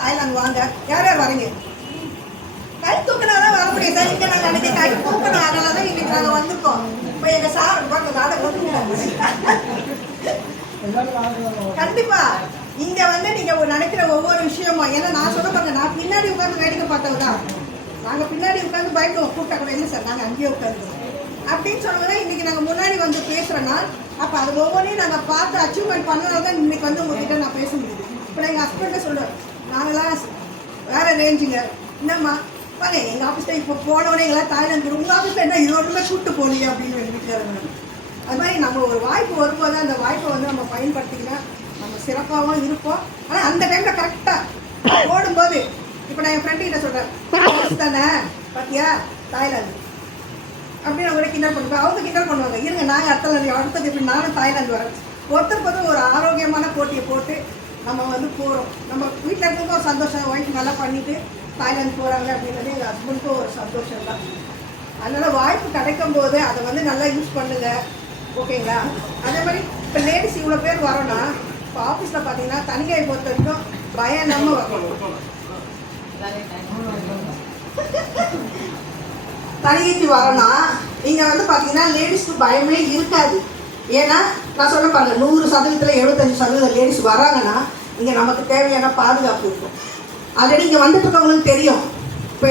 Thailand வாங்க. யார் யார் வரீங்க? கை தூக்கினாதான் வர முடியும் சார். இங்கே நாங்கள் அன்றைக்கி கை தூக்கணும், அதனால தான் இன்னைக்கு நாங்கள் வந்திருக்கோம். இப்போ எங்கள் சார் பார்க்க நாடகம் கண்டிப்பா இங்க வந்து நீங்க நினைக்கிற ஒவ்வொரு விஷயமும், ஏன்னா நான் சொல்ல பாருங்க, நான் பின்னாடி உட்காந்து வேடிக்கை பார்த்தவங்க தான். நாங்க பின்னாடி உட்காந்து பயப்படுவோம், கூப்பிட்டா கூட இல்லை சார் நாங்கள் அங்கேயே உட்காந்துருவோம் அப்படின்னு சொல்லுவாங்க. இன்னைக்கு நாங்கள் முன்னாடி வந்து பேசுறோன்னா அப்போ அது ஒவ்வொன்றையும் நாங்கள் பார்த்து அச்சீவ்மெண்ட் பண்ணனால தான் இன்னைக்கு வந்து உங்ககிட்ட நான் பேச முடியுது. இப்போ நான் எங்கள் ஹஸ்பண்டை சொல்லுவேன், நாங்களாம் வேற ரேஞ்சுங்க, என்னம்மா வாங்க எங்கள் ஆஃபீஸில் இப்போ போனோடனே எங்களாம் தாய்லாந்து உங்கள் ஆஃபீஸில் என்ன இதோடமே கூப்பிட்டு போனீங்க அப்படின்னு எங்கள் வீட்டில். அது மாதிரி நம்ம ஒரு வாய்ப்பு வரும்போது அந்த வாய்ப்பை வந்து நம்ம பயன்படுத்திக்கினா நம்ம சிறப்பாகவும் இருப்போம். ஆனால் அந்த டைமில் கரெக்டாக ஓடும்போது, இப்போ நான் என் ஃப்ரெண்டு கிட்ட சொல்கிறேன் தானே பார்த்தியா தாய்லாந்து அப்படின்னு அவங்க கிண்டல் பண்ணுவேன். அவங்க கிண்டல் பண்ணுவாங்க, இருங்க நாங்கள் அடுத்தது இப்படி நானும் தாய்லாந்து வரேன். ஒருத்தருக்கு ஒரு ஆரோக்கியமான போட்டியை போட்டு நம்ம வந்து போகிறோம். நம்ம வீட்டில் இருக்கிறதுக்கும் ஒரு சந்தோஷம், ஒய்ஃப் நல்லா பண்ணிவிட்டு தாய்லாந்து போகிறாங்க அப்படின்றது எங்கள் ஹஸ்பண்டுக்கும் ஒரு சந்தோஷம் தான். அதனால் வாய்ப்பு கிடைக்கும் போது அதை வந்து நல்லா யூஸ் பண்ணுங்கள், ஓகேங்களா? அதே மாதிரி இப்போ லேடிஸ் இவ்வளோ பேர் வரோன்னா, இப்போ ஆஃபீஸில் பார்த்தீங்கன்னா தனியாய் பொறுத்த வரைக்கும் பயம் நம்ம வரணும். தனியாய்க்கு வரோன்னா இங்கே வந்து பார்த்தீங்கன்னா லேடிஸ்க்கு பயமே இருக்காது. ஏன்னா நான் சொல்ல பாருங்க, 100%, 75% லேடிஸ் வராங்கன்னா இங்கே நமக்கு தேவையான பாதுகாப்பு இருக்கும். ஆல்ரெடி இங்கே வந்துட்டு இருக்கவங்களுக்கு தெரியும். இப்போ